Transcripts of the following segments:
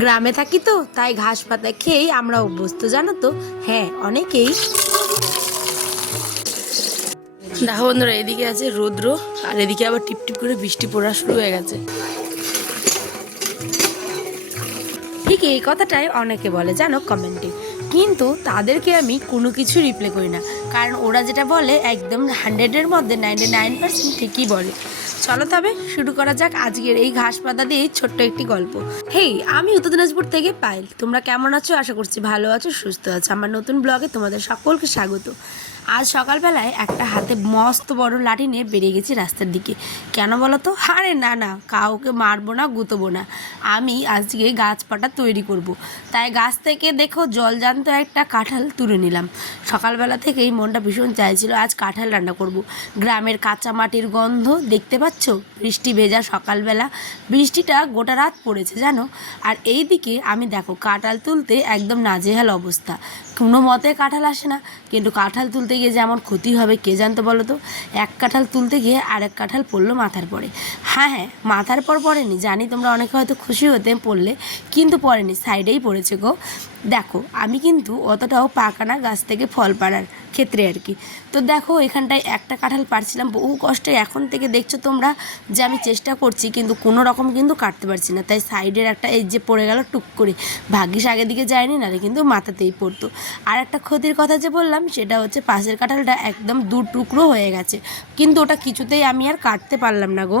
গ্রামে থাকি তো তাই ঘাস পাতা খেয়েই আমরা অভ্যস্ত, জানো তো। হ্যাঁ, অনেকেই। দেখো বন্ধুরা, এদিকে আছে রৌদ্র আর এদিকে আবার টিপটিপ করে বৃষ্টি পড়া শুরু হয়ে গেছে। ঠিক এই কথাটাই অনেকে বলে জানো কমেন্টে, কিন্তু তাদেরকে আমি কোনো কিছু রিপ্লাই করি না, কারণ ওরা যেটা বলে একদম 100-এর মধ্যে 99% ঠিকই বলে। চলো তবে শুরু করা যাক আজকের এই ঘাস পাতা দিয়ে ছোট্ট একটি গল্প। হেই, আমি উত্তর দিনাজপুর থেকে পাইল। তোমরা কেমন আছো? আশা করছি ভালো আছো, সুস্থ আছো। আমার নতুন ব্লগে তোমাদের সকলকে স্বাগত। আজ সকালবেলায় একটা হাতে মস্ত বড় লাঠি নিয়ে বেরিয়ে গেছি রাস্তার দিকে। কেন বলো তো? আরে না, কাউকে মারবো না, গুতবো না। আমি আজকে গাছপাটা তৈরি করব। তাই গাছ থেকে দেখো জলজান্ত একটা কাঁঠাল তুলে নিলাম। সকালবেলা থেকেই মনটা ভীষণ চাইছিল আজ কাঁঠাল রান্না করব। গ্রামের কাঁচা মাটির গন্ধ দেখতে পাচ্ছ, বৃষ্টি ভেজা সকালবেলা, বৃষ্টিটা গোটা রাত পড়েছে জানো। আর এই দিকে আমি দেখো কাঁঠাল তুলতে একদম নাজেহাল অবস্থা। কোনো মতে কাঁঠাল আসে না, কিন্তু কাঁঠাল তুলতে গিয়ে যে এমন ক্ষতি হবে কে জানতো বলো তো। এক কাঁঠাল তুলতে গিয়ে আরেক কাঁঠাল পড়লো মাথার পরে। হ্যাঁ, মাথার পর পড়েনি, জানি তোমরা অনেকে হয়তো খুশি হতে পড়লে, কিন্তু পড়েনি, সাইডেই পড়েছে গো। দেখো আমি কিন্তু অতটাও পাকা না গাছ থেকে ফল পাড়ার ক্ষেত্রে আর কি। তো দেখো এখানটায় একটা কাঁঠাল পাড়ছিলাম বহু কষ্টে। এখন থেকে দেখছো তোমরা যে আমি চেষ্টা করছি, কিন্তু কোনো রকম কিন্তু কাটতে পারছি না। তাই সাইডের একটা এই যে পড়ে গেল টুক করে, ভাগ্যিস আগের দিকে যায়নি, নাহলে কিন্তু মাথাতেই পড়তো। আর একটা ক্ষতির কথা যে বললাম সেটা হচ্ছে পাশের কাঁঠালটা একদম দু টুকরো হয়ে গেছে, কিন্তু ওটা কিছুতেই আমি আর কাটতে পারলাম না গো।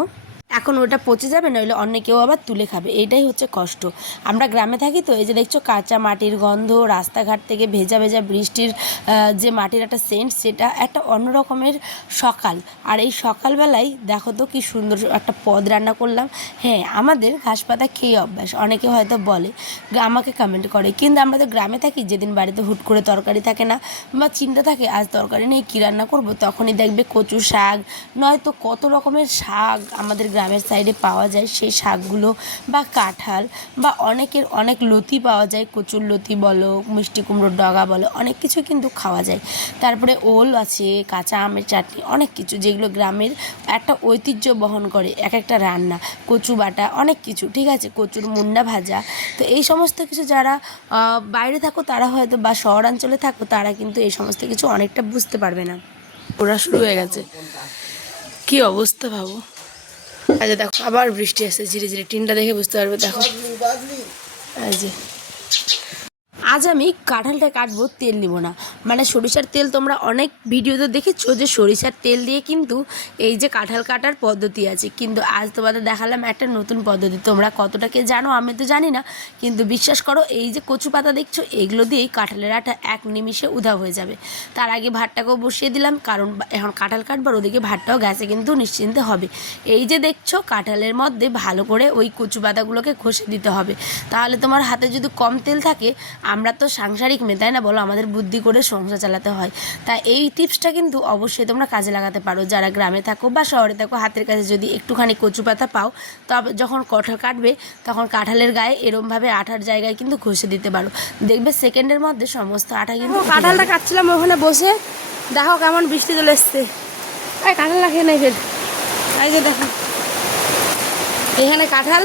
এখন ওটা পচে যাবে, নইলে অন্য কেউ আবার তুলে খাবে, এইটাই হচ্ছে কষ্ট। আমরা গ্রামে থাকি তো, এই যে দেখছো কাঁচা মাটির গন্ধ, রাস্তাঘাট থেকে ভেজা ভেজা বৃষ্টির যে মাটির একটা সেন্ট, সেটা একটা অন্য রকমের সকাল। আর এই সকালবেলায় দেখো তো কি সুন্দর একটা পদ রান্না করলাম। হ্যাঁ, আমাদের ঘাস পাতা খেয়ে অভ্যাস, অনেকে হয়তো বলে, আমাকে কমেন্ট করে, কিন্তু আমরা তো গ্রামে থাকি, যেদিন বাড়িতে হুট করে তরকারি থাকে না বা চিন্তা থাকে আজ তরকারি নেই কী রান্না করব, তখনই দেখবে কচু শাক, নয়তো কত রকমের শাক আমাদের গ্রামের সাইডে পাওয়া যায়, সেই শাকগুলো বা কাঁঠাল বা অনেকের অনেক লতি পাওয়া যায়, কচুর লতি বলো, মিষ্টি কুমড়োর ডগা বলো, অনেক কিছু কিন্তু খাওয়া যায়। তারপরে ওল আছে, কাঁচা আমের চাটনি, অনেক কিছু যেগুলো গ্রামের একটা ঐতিহ্য বহন করে এক একটা রান্না, কচু বাটা, অনেক কিছু, ঠিক আছে, কচুর মুন্ডা ভাজা। তো এই সমস্ত কিছু যারা বাইরে থাকো তারা হয়তো, বা শহরাঞ্চলে থাকো তারা কিন্তু এই সমস্ত কিছু অনেকটা বুঝতে পারবে না। ওরা শুরু হয়ে গেছে, কি অবস্থা ভাবো। আচ্ছা দেখো আবার বৃষ্টি আসছে ধীরে ধীরে, টিনটা দেখে বুঝতে পারবে। দেখো এই যে আজ আমি কাঁঠালটা কাটবো, তেল নিব না, মানে সরিষার তেল। তোমরা অনেক ভিডিওতে দেখেছো যে সরিষার তেল দিয়ে কিন্তু এই যে কাঁঠাল কাটার পদ্ধতি আছে, কিন্তু আজ তোমাদের দেখালাম একটা নতুন পদ্ধতি। তোমরা কতটাকে জানো আমি তো জানি না, কিন্তু বিশ্বাস করো এই যে কচু পাতা দেখছো, এগুলো দিয়েই কাঁঠালের আটা এক নিমিষে উধাও হয়ে যাবে। তার আগে ভাতটাকেও বসিয়ে দিলাম, কারণ এখন কাঁঠাল কাটবার ওদিকে ভাতটাও গ্যাসে কিন্তু নিশ্চিন্তে হবে। এই যে দেখছো কাঁঠালের মধ্যে ভালো করে ওই কচু পাতাগুলোকে ঘষে দিতে হবে, তাহলে তোমার হাতে যদি কম তেল থাকে, আমরা তো সাংসারিক মেয়ে তাই না বলো, আমাদের বুদ্ধি করে সংসার চালাতে হয়। তাই এই টিপসটা কিন্তু অবশ্যই তোমরা কাজে লাগাতে পারো, যারা গ্রামে থাকো বা শহরে থাকো। হাতের কাছে যদি একটুখানি কচু পাতা পাও, তবে যখন কাঁঠাল কাটবে তখন কাঁঠালের গায়ে এরমভাবে আঠার জায়গায় কিন্তু ঘষে দিতে পারো, দেখবে সেকেন্ডের মধ্যে সমস্ত আঠা কিন্তু। কাঁঠালটা কাটছিলাম ওখানে বসে, দেখো কেমন বৃষ্টি চলে এসছে। এই কাঁঠাল রাখে নাই ফের, এই যে দেখো এখানে কাঁঠাল,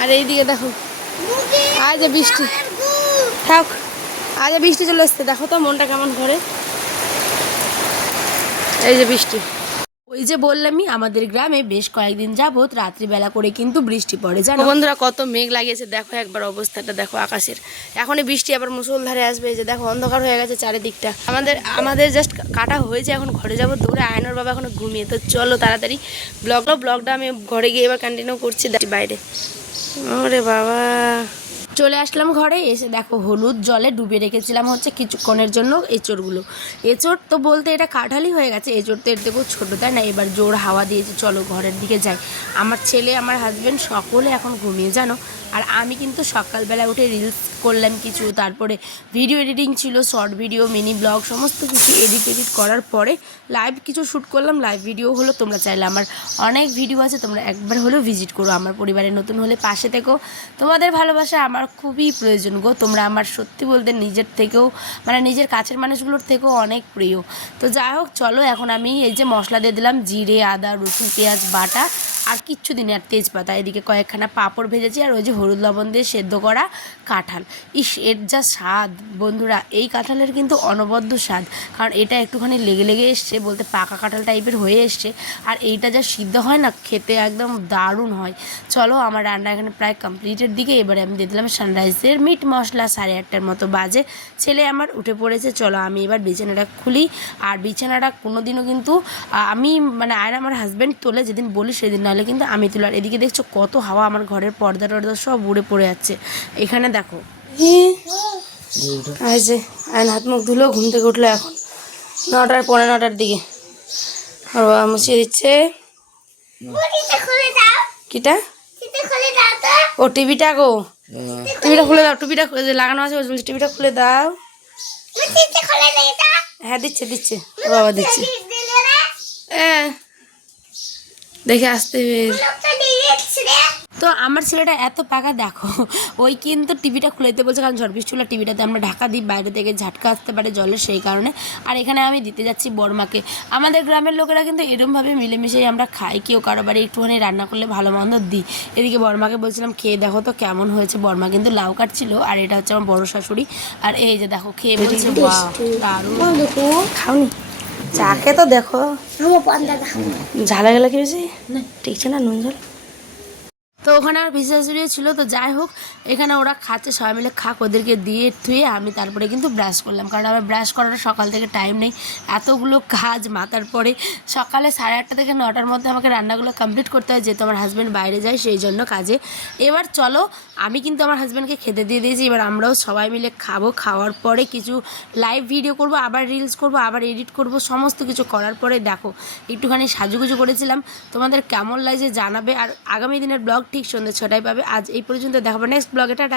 আর এইদিকে দেখো আজ যে বৃষ্টি, থাক আজ বৃষ্টি চলে এসছে। দেখো তো মনটা কেমন করে, এই যে বৃষ্টি। ওই যে বললামই আমাদের গ্রামে বেশ কয়েকদিন যাবত রাত্রিবেলা করে কিন্তু বৃষ্টি পড়ে, জানো বন্ধুরা। কত মেঘ লাগিয়েছে দেখো একবার অবস্থাটা দেখো আকাশের। এখনই বৃষ্টি আবার মুষলধারে আসবে, এই যে দেখো অন্ধকার হয়ে গেছে চারিদিকটা। আমাদের জাস্ট কাটা হয়েছে, এখন ঘরে যাবো দৌড়ে। আয়নার বাবা এখনো ঘুমিয়ে, তো চলো তাড়াতাড়ি ব্লগটা আমি ঘরে গিয়ে এবার কন্টিনিউ করছি বাইরে। ওরে বাবা, চলে আসলাম ঘরে। এসে দেখো হলুদ জলে ডুবে রেখেছিলাম হচ্ছে কিছুক্ষণের জন্য এঁচড়গুলো। এঁচড় তো বলতে এটা কাঁঠালই হয়ে গেছে, এঁচড় তো এর থেকেও ছোটো তাই না। এবার জোর হাওয়া দিয়েছে, চলো ঘরের দিকে যাই। আমার ছেলে আমার হাজব্যান্ড সকলে এখন ঘুমিয়ে জানো। আর আমি কিন্তু সকালবেলা উঠে রিলস করলাম কিছু, তারপরে ভিডিও এডিটিং ছিল, শর্ট ভিডিও, মিনি ব্লগ, সমস্ত কিছু এডিট করার পরে লাইভ কিছু শ্যুট করলাম, লাইভ ভিডিও হলো। তোমরা চাইলে আমার অনেক ভিডিও আছে, তোমরা একবার হলেও ভিজিট করো। আমার পরিবারের নতুন হলে পাশে পাশে থেকো। তোমাদের ভালোবাসা আমার খুবই প্রয়োজন গো। তোমরা আমার সত্যি বলতে নিজের থেকেও মানে নিজের কাছের মানুষগুলোর থেকেও অনেক প্রিয়। তো যাই হোক চলো, এখন আমি এই যে মশলা দিয়ে দিলাম জিরে, আদা, রসুন, পেঁয়াজ বাটা, আর কিচ্ছু দিন আর তেজপাতা, এদিকে কয়েকখানা পাঁপড় ভেজেছি, আর ওই যে হলুদ লবণ দিয়ে সেদ্ধ করা কাঁঠাল। ইস, এর যা স্বাদ বন্ধুরা, এই কাঁঠালের কিন্তু অনবদ্য স্বাদ, কারণ এটা একটুখানি লেগে লেগে এসছে, বলতে পাকা কাঁঠাল টাইপের হয়ে এসছে, আর এইটা যা সিদ্ধ হয় না, খেতে একদম দারুণ হয়। চলো, আমার রান্না এখানে প্রায় কমপ্লিটের দিকে। এবারে আমি দিয়ে দিলাম সানরাইজের মিট মশলা। 8:30টার মতো বাজে, ছেলে আমার উঠে পড়েছে। চলো আমি এবার বিছানাটা খুলি। আর বিছানাটা কোনো দিনও কিন্তু আমি মানে আর আমার হাজব্যান্ড তোলে, যেদিন বলি সেদিন, নাহলে কিন্তু আমি তুলি। আর এদিকে দেখছো কত হাওয়া, আমার ঘরের পর্দা টর্দা সব উড়ে পড়ে যাচ্ছে। এখানে দেখো এই যে আয়ন হাত মুখ ধুলো, ঘুম থেকে উঠলো এখন 9টা, 9:15 দিকে। আর বাবা মুছিয়ে দিচ্ছে। কিটা ও টিভিটা গো, টিভিটা খুলে দাও, টিভিটা লাগানো আছে বলছি, টিভিটা খুলে দাও। হ্যাঁ দিচ্ছে দিচ্ছে, বাবা দিচ্ছে। হ্যাঁ দেখে আসতে। তো আমার ছেলেটা এত পাকা দেখো, ওই কিন্তু টিভিটা খুলে দিতে বলছে, কারণ ঝড় বৃষ্টি হলে টিভিটাতে আমরা ঢাকা দিই, বাইরে থেকে ঝাটকা আসতে পারে জলের, সেই কারণে। আর এখানে আমি দিতে যাচ্ছি বড়মাকে। আমাদের গ্রামের লোকেরা কিন্তু এরকমভাবে মিলেমিশেই আমরা খাই, কেউ কারো বাড়ি একটুখানি রান্না করলে ভালো মন্দ দিই। এদিকে বড়মাকে বলছিলাম খেয়ে দেখো তো কেমন হয়েছে। বড়মা কিন্তু লাউ কাটছিল, আর এটা হচ্ছে আমার বড় শাশুড়ি। আর এই যে দেখো খেয়ে বলছে বাহ দারুণ। খাওনি চাকে তো দেখো ঝালা গেলে কি হয়েছে, ঠিকছে না নুন ঝাল। তো ওখানে আমার পিসি ছিল। তো যাই হোক, এখানে ওরা খাচ্ছে, সবাই মিলে খাক, ওদেরকে দিয়ে থুয়ে আমি তারপরে কিন্তু ব্রাশ করলাম, কারণ আমার ব্রাশ করার সকাল থেকে টাইম নেই, এতগুলো কাজ মাথার পরে। সকালে 8:30 থেকে 9টার মধ্যে আমাকে রান্নাগুলো কমপ্লিট করতে হয়, যেহেতু আমার হাজব্যান্ড বাইরে যায় সেই জন্য কাজে। এবার চলো, আমি কিন্তু আমার হাজব্যান্ডকে খেতে দিয়ে দিয়েছি, এবার আমরাও সবাই মিলে খাবো। খাওয়ার পরে কিছু লাইভ ভিডিও করব, আবার রিলস করব, আবার এডিট করব, সমস্ত কিছু করার পরে দেখো একটুখানি সাজুগুজু করেছিলাম, তোমাদের কেমন লাগছে জানাবে। আর আগামী দিনের ব্লগ ঠিক সন্ধ্যে 6টায় পাবে। আজ এই পর্যন্ত, দেখাবো নেক্সট ব্লগে, টাটা।